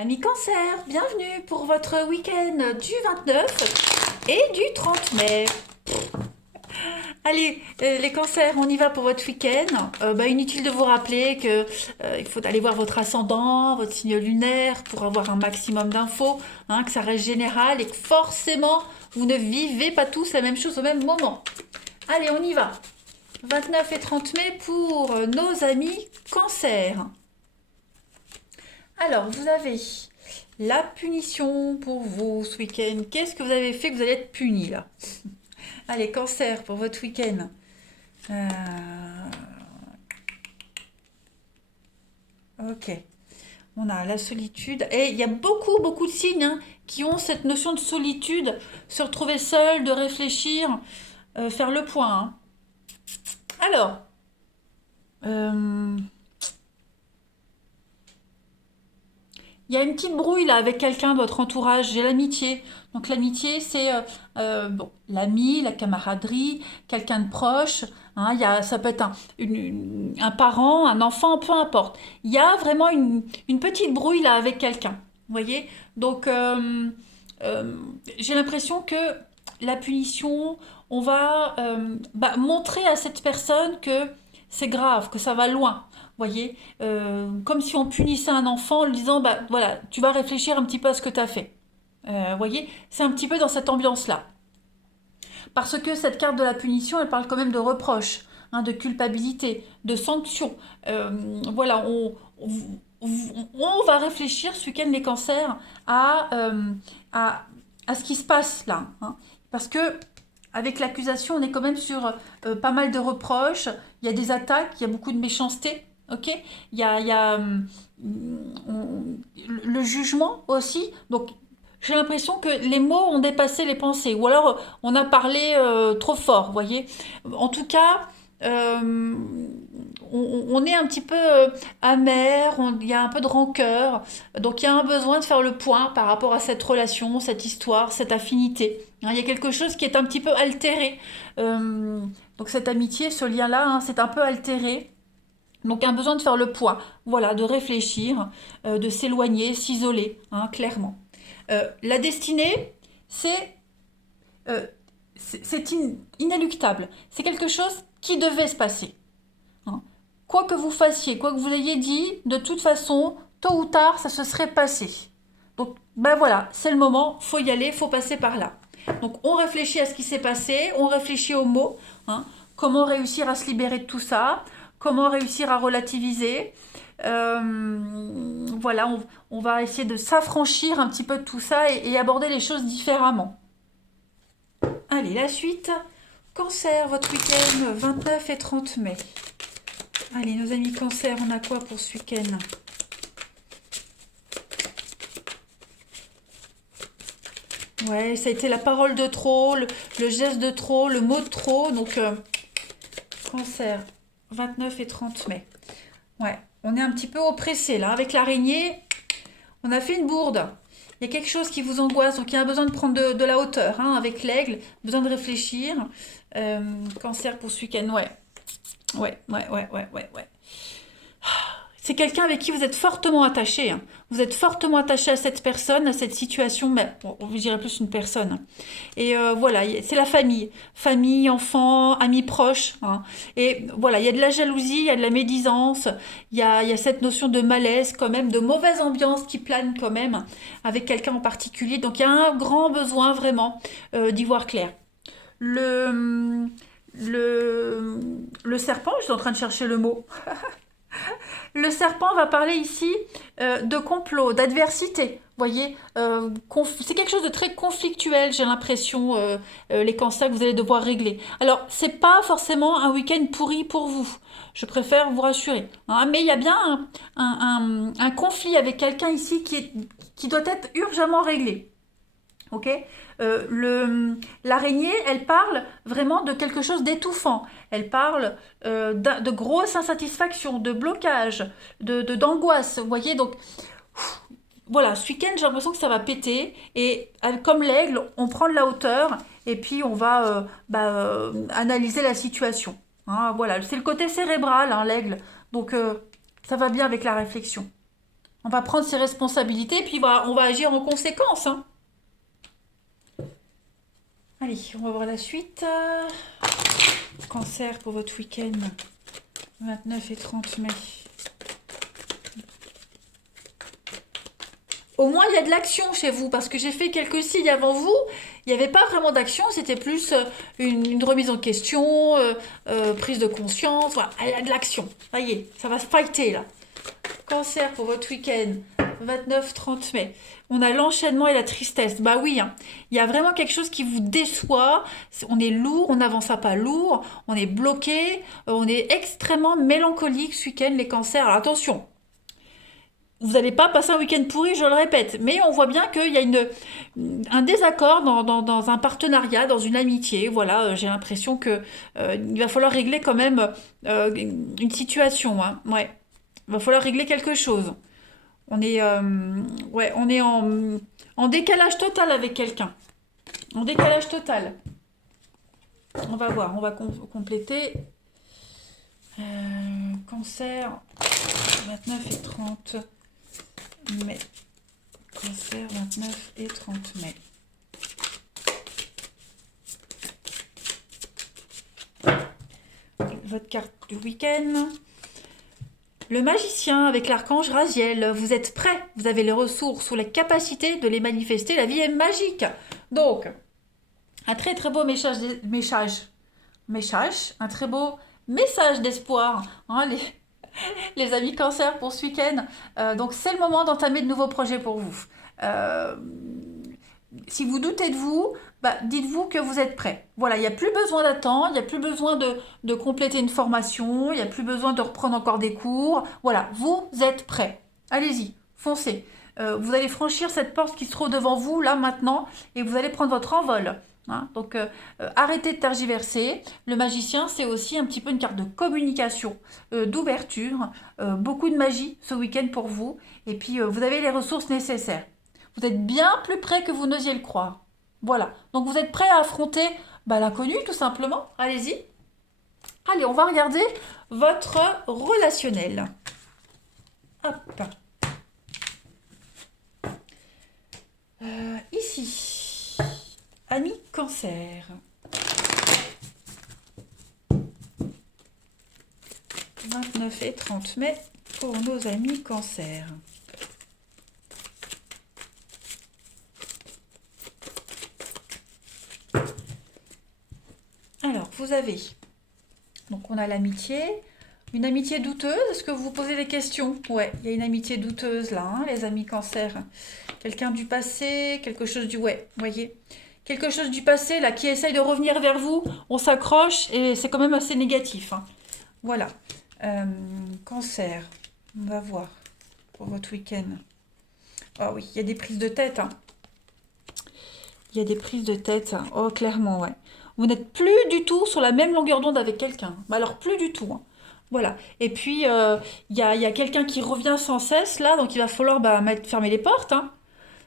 Amis Cancer, bienvenue pour votre week-end du 29 et du 30 mai. Allez, les cancers, on y va pour votre week-end. Inutile de vous rappeler que il faut aller voir votre ascendant, votre signe lunaire pour avoir un maximum d'infos, hein, que ça reste général et que forcément, vous ne vivez pas tous la même chose au même moment. Allez, on y va. 29 et 30 mai pour nos amis cancers. Alors, vous avez la punition pour vous ce week-end. Qu'est-ce que vous avez fait que vous allez être puni là? Allez, cancer pour votre week-end. Euh, Ok. On a la solitude. Et il y a beaucoup, beaucoup de signes, hein, qui ont cette notion de solitude, se retrouver seul, de réfléchir, faire le point, hein. Alors, euh, il y a une petite brouille là avec quelqu'un de votre entourage. J'ai l'amitié. Donc l'amitié, c'est bon, l'ami, la camaraderie, quelqu'un de proche, hein. Ça peut être un parent, un enfant, peu importe. Il y a vraiment une petite brouille là avec quelqu'un. Vous voyez? Donc euh, j'ai l'impression que la punition, on va montrer à cette personne que c'est grave, que ça va loin. Voyez, comme si on punissait un enfant en lui disant, bah voilà, tu vas réfléchir un petit peu à ce que tu as fait. Voyez, c'est un petit peu dans cette ambiance-là. Parce que cette carte de la punition, elle parle quand même de reproche, hein, de culpabilité, de sanction. Voilà, on va réfléchir ce week-end les cancers à, à ce qui se passe là, hein. Parce que avec l'accusation, on est quand même sur pas mal de reproches. Il y a des attaques, il y a beaucoup de méchanceté. Ok, il y a le jugement aussi. Donc, j'ai l'impression que les mots ont dépassé les pensées. Ou alors, on a parlé trop fort, vous voyez. En tout cas, euh, on est un petit peu amer, il y a un peu de rancœur. Donc, il y a un besoin de faire le point par rapport à cette relation, cette histoire, cette affinité. Hein, il y a quelque chose qui est un petit peu altéré. Euh, donc, cette amitié, ce lien-là, hein, c'est un peu altéré. Donc un besoin de faire le point, voilà, de réfléchir, de s'éloigner, s'isoler, hein, clairement. La destinée, c'est euh, inéluctable. C'est quelque chose qui devait se passer, hein. Quoi que vous fassiez, quoi que vous ayez dit, de toute façon, tôt ou tard, ça se serait passé. Donc, ben voilà, c'est le moment, faut y aller, faut passer par là. Donc, on réfléchit à ce qui s'est passé, on réfléchit aux mots, hein, comment réussir à se libérer de tout ça, comment réussir à relativiser. Voilà, on va essayer de s'affranchir un petit peu de tout ça et aborder les choses différemment. Allez, la suite. Cancer, votre week-end 29 et 30 mai. Allez, nos amis cancer, on a quoi pour ce week-end? Ouais, ça a été la parole de trop, le geste de trop, le mot de trop. Donc, cancer, 29 et 30 mai. Ouais, on est un petit peu oppressé là. Avec l'araignée, on a fait une bourde. Il y a quelque chose qui vous angoisse, donc il y a un besoin de prendre de la hauteur, hein, avec l'aigle, besoin de réfléchir. Euh, Cancer pour ce week-end, ouais. Ouais. C'est quelqu'un avec qui vous êtes fortement attaché, hein. Vous êtes fortement attaché à cette personne, à cette situation, mais bon, je dirais plus une personne. Et voilà, c'est la famille. Famille, enfants, amis proches, hein. Et voilà, il y a de la jalousie, il y a de la médisance, il y a cette notion de malaise quand même, de mauvaise ambiance qui plane quand même avec quelqu'un en particulier. Donc il y a un grand besoin vraiment d'y voir clair. Le, le serpent, je suis en train de chercher le mot. Le serpent va parler ici de complot, d'adversité. Vous voyez, c'est quelque chose de très conflictuel, j'ai l'impression, les cancers que vous allez devoir régler. Alors, c'est pas forcément un week-end pourri pour vous. Je préfère vous rassurer, hein, mais il y a bien un conflit avec quelqu'un ici qui doit être urgemment réglé. Ok, l'araignée, elle parle vraiment de quelque chose d'étouffant. Elle parle de grosse insatisfaction, de blocage, d'angoisse. Vous voyez, donc voilà, ce week-end, j'ai l'impression que ça va péter. Et comme l'aigle, on prend de la hauteur et puis on va analyser la situation. Hein, voilà, c'est le côté cérébral, hein, l'aigle. Donc ça va bien avec la réflexion. On va prendre ses responsabilités, puis on va agir en conséquence, hein. Allez, on va voir la suite. Cancer pour votre week-end, 29 et 30 mai. Au moins, il y a de l'action chez vous, parce que j'ai fait quelques signes avant vous. Il n'y avait pas vraiment d'action, c'était plus une remise en question, prise de conscience. Voilà, il y a de l'action. Ça y est, ça va se fighter là. Cancer pour votre week-end, 29-30 mai. On a l'enchaînement et la tristesse. Bah oui, hein. Il y a vraiment quelque chose qui vous déçoit. On est lourd, on n'avance pas lourd, on est bloqué, on est extrêmement mélancolique ce week-end, les cancers. Alors attention, vous n'allez pas passer un week-end pourri, je le répète, mais on voit bien qu'il y a un désaccord dans un partenariat, dans une amitié. Voilà, j'ai l'impression que il va falloir régler quand même une situation, hein. Ouais, il va falloir régler quelque chose. On est, ouais, on est en décalage total avec quelqu'un. En décalage total. On va voir, on va compléter. Cancer, 29 et 30 mai. Cancer, 29 et 30 mai. Votre carte du week-end. Le magicien avec l'archange Raziel. Vous êtes prêt. Vous avez les ressources ou la capacité de les manifester. La vie est magique. Donc, un très très beau un très beau message d'espoir. Hein, les amis cancer pour ce week-end. Donc c'est le moment d'entamer de nouveaux projets pour vous. Si vous doutez de vous, bah, dites-vous que vous êtes prêt. Voilà, il n'y a plus besoin d'attendre, il n'y a plus besoin de compléter une formation, il n'y a plus besoin de reprendre encore des cours. Voilà, vous êtes prêt. Allez-y, foncez. Vous allez franchir cette porte qui se trouve devant vous, là, maintenant, et vous allez prendre votre envol. Hein. Donc, arrêtez de tergiverser. Le magicien, c'est aussi un petit peu une carte de communication, d'ouverture. Beaucoup de magie ce week-end pour vous. Et puis, vous avez les ressources nécessaires. Vous êtes bien plus près que vous n'osiez le croire. Voilà. Donc, vous êtes prêt à affronter l'inconnu, tout simplement. Allez-y. Allez, on va regarder votre relationnel. Hop. Ici, amis cancer. « 29 et 30 mai pour nos amis cancer. » Alors, vous avez, donc on a l'amitié, une amitié douteuse. Est-ce que vous vous posez des questions? Ouais, il y a une amitié douteuse là, hein, les amis cancer. Quelqu'un du passé, quelque chose du... Ouais, voyez. Quelque chose du passé là qui essaye de revenir vers vous. On s'accroche et c'est quand même assez négatif, hein. Voilà. Cancer, on va voir pour votre week-end. Ah oui, il y a des prises de tête, hein. Il y a des prises de tête, hein. Oh, clairement, ouais. Vous n'êtes plus du tout sur la même longueur d'onde avec quelqu'un. Alors, plus du tout, hein. Voilà. Et puis, il y a quelqu'un qui revient sans cesse, là, donc il va falloir fermer les portes, hein.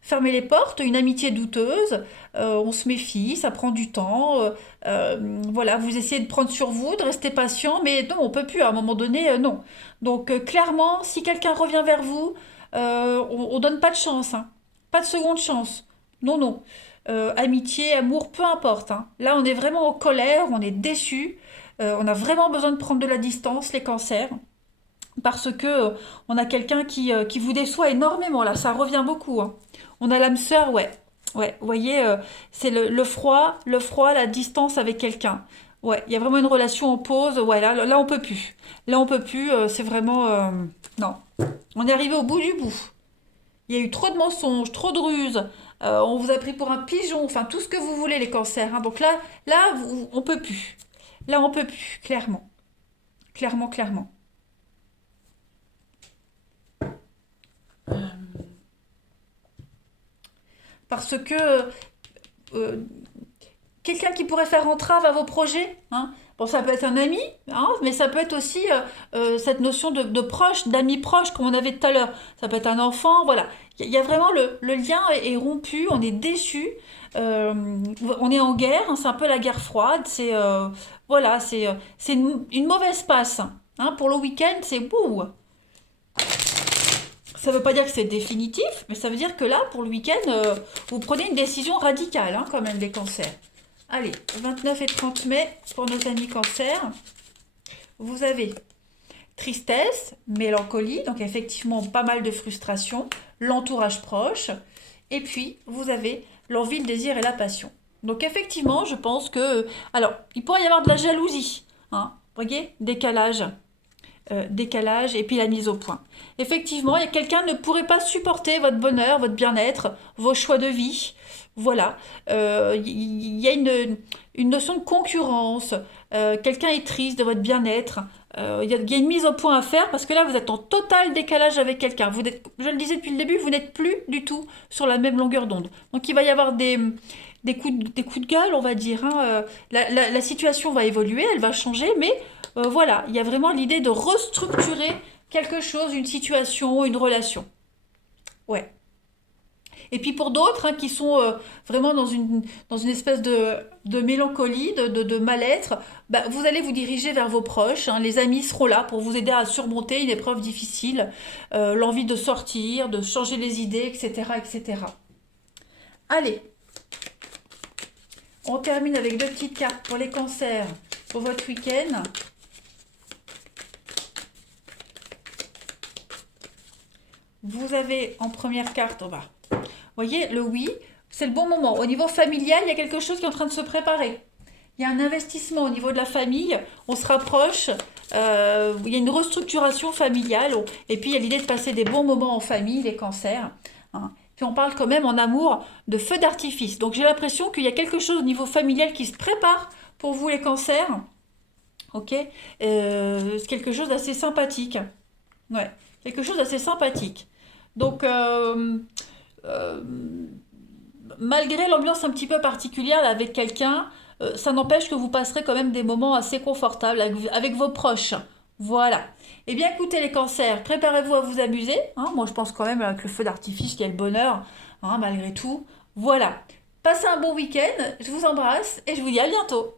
Fermer les portes, une amitié douteuse, on se méfie, ça prend du temps. Voilà, vous essayez de prendre sur vous, de rester patient, mais non, on peut plus, à un moment donné, non. Donc, clairement, si quelqu'un revient vers vous, on donne pas de chance, hein. Pas de seconde chance. Non, non. Amitié, amour, peu importe, hein. Là, on est vraiment en colère, on est déçu. On a vraiment besoin de prendre de la distance, les cancers, parce que on a quelqu'un qui vous déçoit énormément. Là, ça revient beaucoup, hein. On a l'âme sœur, ouais. Ouais, vous voyez, c'est le froid, la distance avec quelqu'un. Ouais, il y a vraiment une relation en pause. Ouais, là on peut plus. Là, on peut plus. C'est vraiment... non. On est arrivé au bout du bout. Il y a eu trop de mensonges, trop de ruses. On vous a pris pour un pigeon. Enfin, tout ce que vous voulez, les cancers, hein. Donc là, on peut plus. Là, on peut plus, clairement. Clairement, clairement. Parce que quelqu'un qui pourrait faire entrave à vos projets, hein. Bon, ça peut être un ami, hein, mais ça peut être aussi cette notion de proche, d'amis proche, comme on avait tout à l'heure. Ça peut être un enfant, voilà. Il y a vraiment le lien est rompu, on est déçu, on est en guerre, hein, c'est un peu la guerre froide. C'est voilà, c'est une mauvaise passe, hein. Pour le week-end, c'est bouh. Ça ne veut pas dire que c'est définitif, mais ça veut dire que là, pour le week-end, vous prenez une décision radicale, hein, quand même, les cancers. Allez, 29 et 30 mai, pour nos amis cancers, vous avez tristesse, mélancolie, donc effectivement pas mal de frustration, l'entourage proche, et puis vous avez l'envie, le désir et la passion. Donc effectivement, je pense que... Alors, il pourrait y avoir de la jalousie, hein, vous voyez, décalage et puis la mise au point. Effectivement, il y a quelqu'un qui ne pourrait pas supporter votre bonheur, votre bien-être, vos choix de vie. Voilà. Il y a une notion de concurrence. Quelqu'un est triste de votre bien-être. Il y a une mise au point à faire parce que là, vous êtes en total décalage avec quelqu'un. Je le disais depuis le début, vous n'êtes plus du tout sur la même longueur d'onde. Donc, il va y avoir des coups de gueule, on va dire, hein. La situation va évoluer, elle va changer, mais voilà, il y a vraiment l'idée de restructurer quelque chose, une situation, une relation. Ouais. Et puis pour d'autres, hein, qui sont vraiment dans une espèce de mélancolie, de mal-être, bah, vous allez vous diriger vers vos proches, hein. Les amis seront là pour vous aider à surmonter une épreuve difficile, l'envie de sortir, de changer les idées, etc., etc. Allez, on termine avec deux petites cartes pour les cancers pour votre week-end. Vous avez en première carte, on va. Vous voyez, le oui, c'est le bon moment. Au niveau familial, il y a quelque chose qui est en train de se préparer. Il y a un investissement au niveau de la famille, on se rapproche, il y a une restructuration familiale, et puis il y a l'idée de passer des bons moments en famille, les cancers, hein. Puis on parle quand même en amour de feu d'artifice. Donc j'ai l'impression qu'il y a quelque chose au niveau familial qui se prépare pour vous les cancers. Ok. C'est quelque chose d'assez sympathique. Ouais, quelque chose d'assez sympathique. Donc, euh, malgré l'ambiance un petit peu particulière là, avec quelqu'un, ça n'empêche que vous passerez quand même des moments assez confortables avec vos proches. Voilà. Eh bien, écoutez les cancers, préparez-vous à vous amuser, hein. Moi, je pense quand même avec le feu d'artifice, qu'il y a le bonheur, hein, malgré tout. Voilà. Passez un bon week-end, je vous embrasse et je vous dis à bientôt.